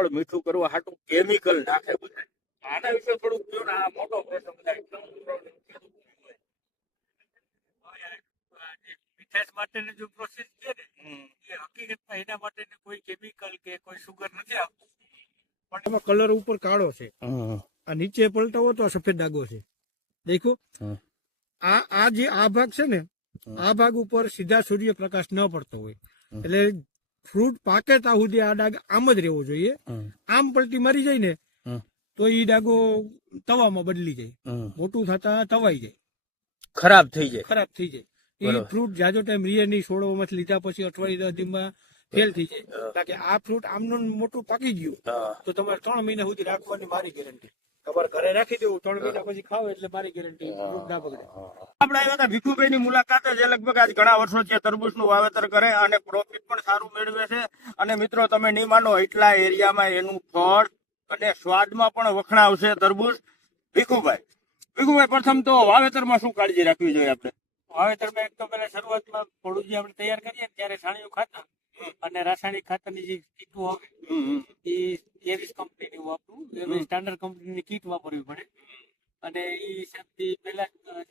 ફળ મીઠું કરવા હાટું કેમિકલ નાખે બધા. આના વિશે થોડુંક કહો ને. આ મોટો પ્રશ્ન બધા મીઠાશ માટેની જો પ્રોસેસ છે ને એ હકીકતમાં એના માટે કોઈ કેમિકલ કે કોઈ સુગર નથી આવતું, પણ એમાં કલર ઉપર કાળો છે, આ નીચે પલટાવો તો સફેદ ડાઘો છે. દેખો આ જે આ ભાગ છે ને, આ ભાગ ઉપર સીધા સૂર્યપ્રકાશ ન પડતો હોય એટલે ફ્રૂટ પાકે ત્યાં સુધી આ ડાઘ આમ જ રહેવો જોઈએ. આમ પલટી મારી જાય ને તો એ ડાઘો તવામાં બદલી જાય, મોટું થતા તવાઈ જાય, ખરાબ થઈ જાય. એ ફ્રૂટ જાજો ટાઈમ રીએ નહીં, છોડવામાંથી લીધા પછી અઠવાડિયે 10 દિવસમાં ફેલ થઈ જાય. કારણ કે આ ફ્રૂટ આમનું મોટું પાકી ગયું તો તમારે 3 મહિના સુધી રાખવાની મારી ગેરંટી. તમારે ઘરે રાખી દેવું, 3 મહિના પછી ખાવ એટલે મારી ગેરંટી ફ્રૂટ ના બગડે. આપણે આવ્યા હતા ભીખુભાઈ ની મુલાકાતે, જે લગભગ આજ ઘણા વર્ષોથી તરબૂચ નું વાવેતર કરે અને પ્રોફિટ પણ સારું મેળવે છે. અને મિત્રો તમે નહીં માનો, એટલા એરિયામાં એનું ફળ અને સ્વાદમાં પણ વખણાવશે તરબૂચ. ભીખુભાઈ પ્રથમ તો વાવેતરમાં શું કાળજી રાખવી જોઈએ આપણે? વાવેતરમાં એક તો પેલા શરૂઆતમાં થોડું જે આપણે તૈયાર કરીએ ત્યારે છાણિયું ખાતર અને રાસાયણિક ખાતરની જે કીટો આવે એ એવિસ કંપનીની વાપરું, સ્ટાન્ડર્ડ કંપનીની કીટ વાપરવી પડે. અને એ હિસાબથી પેલા થોડું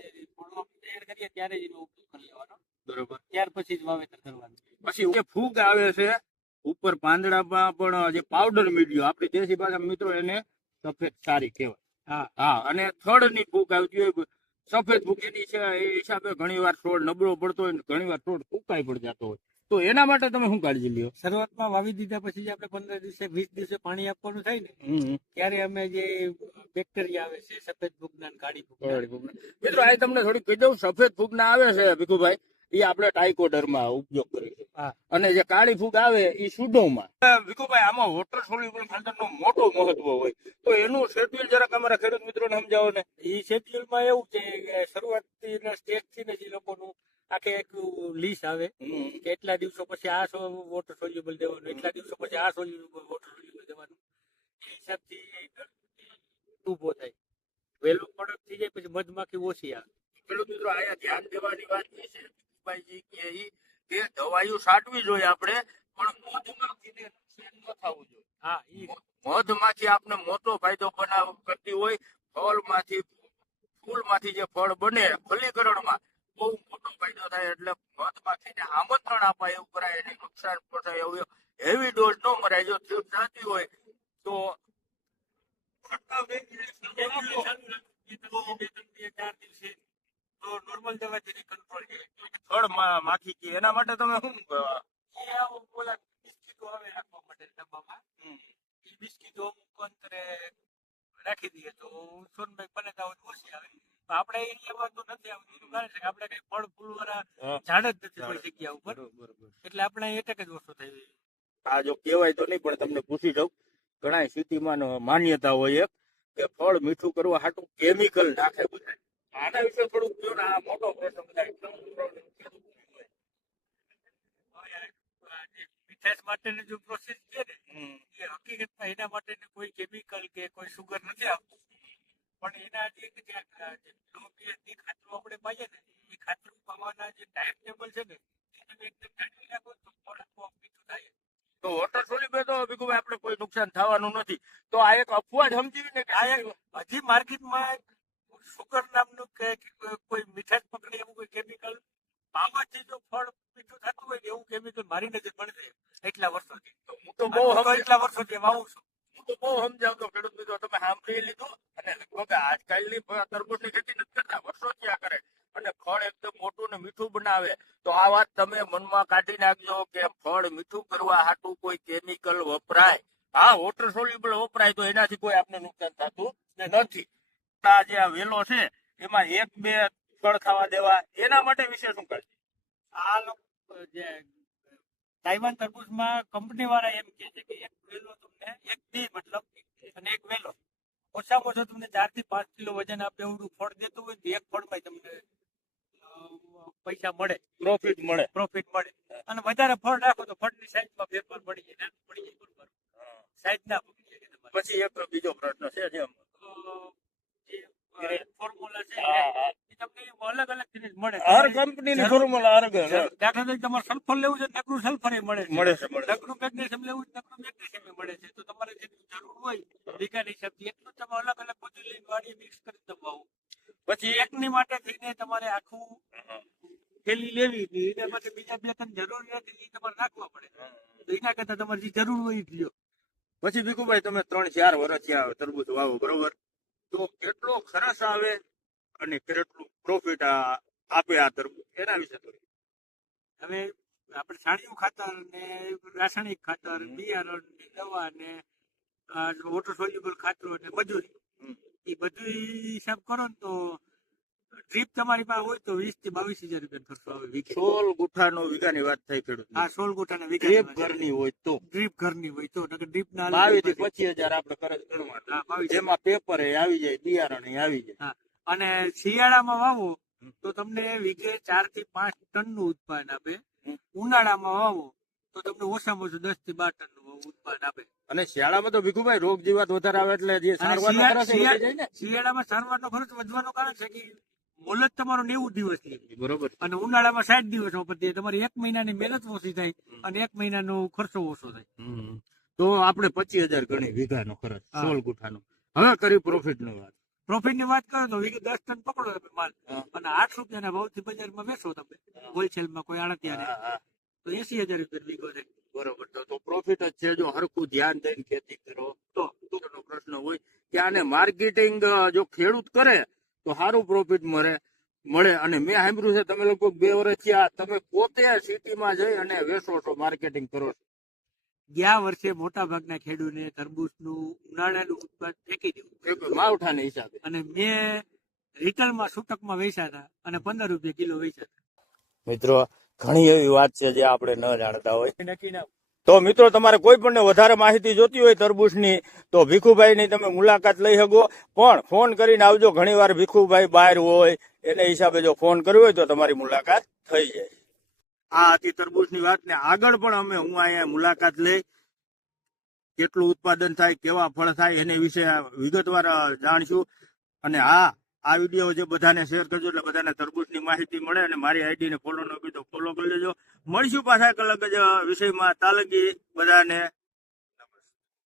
તૈયાર કરીએ ત્યારે જ એનો ઉપયોગ કરી લેવાનો, બરોબર. ત્યાર પછી જ વાવેતર કરવાનું. પછી જે ફૂગ આવે છે ઉપર પાંદડામાં પણ, જે પાવડર મીડિયો આપણી દેશી ભાષા મિત્રો એને સફેદ સારી કહેવાય. હા, અને થડની ફૂગ આવતી હોય, સફેદ ફૂગેની છે, એ હિસાબે ઘણી વાર છોડ નબળો પડતો હોય, ઘણી વાર છોડ ફૂકાઈ પડી જતો હોય. તો એના માટે તમે શું કાળજી લ્યો? શરૂઆતમાં વાવી દીધા પછી આપણે 15 દિવસે 20 દિવસે પાણી આપવાનું થાય ને ત્યારે અમે જે બેક્ટેરિયા આવે છે સફેદ ફૂગના, કાળી ફૂગના, મિત્રો આ તમને થોડી કહી દઉં, સફેદ ફૂગના આવે છે ભીખુભાઈ, એ આપણે ટાઇકોડરમાં ઉપયોગ કરીએ. અને જે કાળી ફૂગ આવે એ સુડોમાં. ભીખુભાઈ આમાં વોટર સોલ્યુબલ ખાતરનું મોટું મહત્વ હોય, તો એનું શેડ્યુલ જરાક અમારા ખેડૂત મિત્રોને સમજાવો ને. એ શેડ્યુલમાં એવું છે કે શરૂઆતના સ્ટેજથી ને જે લોકોનું આખે એક લીસ આવે કે એટલા દિવસો પછી આ વોટર સોલ્યુબલ દેવાનું, એટલા દિવસો પછી આ વોટર સોલ્યુબલ દેવાનું. એ હિસાબથી ઉભો થાય, વહેલું કડક થઈ જાય પછી મધમાખી ઓછી આવે. ખેડૂત મિત્રો આયા ધ્યાન દેવાની વાત એ છે ભીખુભાઈજી કે દવાઈઓ છાંટવી જોઈએ આપણે, પણ મધમાખીને નુકસાન ન થવું જોઈએ. હા, મધમાખી આપણે મોટો ફાયદો કરતી હોય, ફૂલમાંથી જે ફળ બને ફલીકરણમાં બહુ મોટો ફાયદો થાય. એટલે મધમાખીને આમંત્રણ અપાય એવું કરાય, એને નુકસાન પહોંચાય એવું હેવી ડોઝ ન મરાય. જો થીપ થતી હોય તો નોર્મલ દવાથી કંટ્રોલ છે. ફળ માખી કે એના માટે તમે શું બિસ્કીટો આવે રાખવા માટે ડબ્બામાં, એ બિસ્કીટો અમુક અંતરે રાખી દઈએ તો સોનભાઈ બને ઓછી આવે. આપણે એરિયામાં તો નથી આવતી, એનું કારણ છે કે આપણે કઈ ફળ ફૂલ વાળા ઝાડ જ નથી કોઈ જગ્યા ઉપર, એટલે આપણે એટક જ ઓછો થઈ. આ જો કહેવાય તો નહીં, પણ તમને પૂછી દઉં, ઘણા સિટીમાં માન્યતા હોય કે ફળ મીઠું કરવા હાટું કેમિકલ નાખે બધા. આના વિશે થોડુંક કહો ને. આ મોટો પ્રશ્ન બધા મીઠાશ માટેની જો પ્રોસેસ છે ને એ હકીકતમાં એના માટે કોઈ કેમિકલ કે કોઈ સુગર નથી આવતું, પણ એના જે ખાતરો આપણે પાઈએ ને એ ખાતરો પાવાના જે ટાઈમ ટેબલ છે ને એ તમે એકદમ જાળવી રાખો તો ફળ મીઠું થાય. તો વોટર સોલ્યુબલ તો ભીખુભાઈ આપણે કોઈ નુકસાન થવાનું નથી. તો આ એક અફવા સમજી ને કે આ હજી માર્કેટમાં સુગર નામનું કે કોઈ મીઠાશ પકડે એવું કોઈ કેમિકલ પાવાથી જો ફળ મીઠું થતું હોય એવું કેમિકલ મારી નજર પડશે એટલા વર્ષોથી. હું તો બહુ એટલા વર્ષોથી વાવું છું. હું તો બહુ સમજાવતો ખેડૂત મિત્રો, તમે સાંભળી લીધું. અને લગભગ આજકાલની તરબૂચની ખેતી નથી કરતા, વર્ષોથી આ કરે અને ફળ એકદમ મોટું ને મીઠું બનાવે. તો આ વાત તમે મનમાં કાઢી નાખજો કે ફળ મીઠું કરવા હાટું કોઈ કેમિકલ વપરાય. હા, વોટર સોલ્યુબલ વપરાય તો એનાથી કોઈ આપણે નુકસાન થતું નથી. આ જે આ વેલો છે એમાં 1-2 ફળ ખાવા દેવા, એના માટે વિશે શું કરે? આ લોકો જે તાઇવાન તરબૂચમાં કંપની વાળા એમ કે છે કે એક વેલો તમને એક દી મતલબ અને એક વેલો ઓછામાં ઓછો તમને 4 થી 5 કિલો વજન આપે એવું ફળ દેતું હોય તો એક ફળમાં તમને પૈસા મળે, પ્રોફિટ મળે. અને વધારે ફળ રાખો તો ફળની સાઈઝમાં ફેરફાર પડી જાય, નાનું પડી જાય, બરોબર સાઈઝ ના પડી જાય. પછી એક બીજો પ્રશ્ન છે, જે ફોર્મ્યુલા છે તમને અલગ અલગ જીનિસ મળે હર કંપનીની ફોર્મ્યુલા અલગ અલગ દાખલા તરીકે તમારે સલ્ફર લેવું છે નકરું સલ્ફર મળે છે મળે છે મળે છે. નકરું મેગ્નેશિયમ લેવું છે નકરું મેગ્નેશિયમ મળે છે તો તમારે જેટલું જરૂર હોય વીઘાના હિસાબથી એટલું તમે અલગ અલગ બધું લઈને વાડીએ મિક્સ કરી દબાવો પછી એકની માટે થઈને તમારે આખું થેલી લેવી ને એના માટે બીજા બે ત્રણ જરૂરિયાત એ તમારે નાખવા પડે તો એના કરતા તમારે જે જરૂર હોય એ લ્યો. પછી ભીખુભાઈ તમે 3-4 વર્ષ થયા તરબૂચ વાવો બરોબર તો કેટલો ખર્ચ આવે અને કેટલું પ્રોફિટ આપે આ તરબૂચ એના વિશે થોડી હવે આપણે છાણિયું ખાતર ને રાસાયણિક ખાતર બિયારણ ને દવા ને વોટર સોલ્યુબલ ખાતરો ને મજૂરી એ બધું હિસાબ કરો ને તો ડ્રીપ તમારી પાસે હોય તો 20 થી 22 હજાર રૂપિયા ખર્ચો આવે વીઘે. 16 ગુઠાનો વીઘાની વાત થઈ ખેડૂત આ 16 ગોટાના ડ્રીપ વીઘા ઘરની હોય તો ડ્રીપ ઘરની હોય તો ડ્રીપ ના 22 થી 25,000 આપણે ખર્ચ કરવાનો જેમાં પેપર આવી જાય બિયારણ આવી જાય અને શિયાળામાં વાવો તો તમને વીઘે 4 થી 5 ટન નું ઉત્પાદન આપે. ઉનાળામાં વાવો તો તમને ઓછામાં ઓછું 10 થી 12 ટન નું ઉત્પાદન આપે. અને શિયાળામાં તો ભીખુભાઈ રોગ જીવાત વધારે આવે એટલે જે સારવારનો ખર્ચ એ વધી જાય ને શિયાળામાં સારવારનો ખર્ચ વધવાનું કારણ છે કે મુલત તમારો 90 દિવસ લે બરોબર અને ઉનાળામાં 60 દિવસમાં પતી તમારી 1 મહિનાની મહેનત ઓછી થાય અને 1 મહિનાનો ખર્ચો ઓછો થાય. તો આપણે 25,000 ગણી વીઘાનો ખર્ચ 16 ગુઠાનો. હવે કરી પ્રોફિટ ની વાત પ્રોફિટ ની વાત કરો તો વીઘે 10 ટન પકડો તમે માલ અને 8 રૂપિયાના ભાવથી બજારમાં બેસો તમે હોલસેલમાં કોઈ આડતિયા તો 80,000 રૂપિયા વીઘો થાય. બરોબર તો પ્રોફિટ જ છે જો હરખું ધ્યાન દઈને ખેતી કરો તો એનો પ્રશ્ન હોય કે આને માર્કેટિંગ જો ખેડૂત કરે તો સારું પ્રોફિટ મળે અને મેં સાંભળ્યું છે તમે લગભગ 2 વર્ષથી આ તમે પોતે સિટીમાં જઈ અને વેચો છો માર્કેટિંગ કરો છો. ગયા વર્ષે મોટા ભાગના ખેડૂતને તરબૂચનું ઉનાળાનું ઉત્પાદન ફેંકી દીધું માવઠાના હિસાબે અને મેં રિટેલમાં છૂટકમાં વેચ્યા હતા અને 15 રૂપિયા કિલો વેચ્યા હતા. મિત્રો ઘણી એવી વાત છે જે આપણે ન જાણતા હોય. નક્કી ના તો મિત્રો તમારે કોઈ પણ વધારે માહિતી જોતી હોય તરબૂચની તો ભીખુભાઈની તમે મુલાકાત લઈ શકો પણ ફોન કરીને આવજો. ઘણીવાર ભીખુભાઈ બહાર હોય એને હિસાબે જો ફોન કર્યો હોય તો તમારી મુલાકાત થઈ જાય. આ હતી તરબૂચની વાત ને આગળ પણ હું અહીંયા મુલાકાત લઈ કેટલું ઉત્પાદન થાય કેવા ફળ થાય એને વિશે વિગતવાર જાણશું. અને આ વિડીયો જે બધાને શેર કરજો એટલે બધાને તરબૂચની માહિતી મળે અને મારી આઈડીને ફોલો ન કરી તો ફોલો કરી લેજો. મળીશું પાછા એક અલગ જ વિષયમાં. તાલગી બધાને.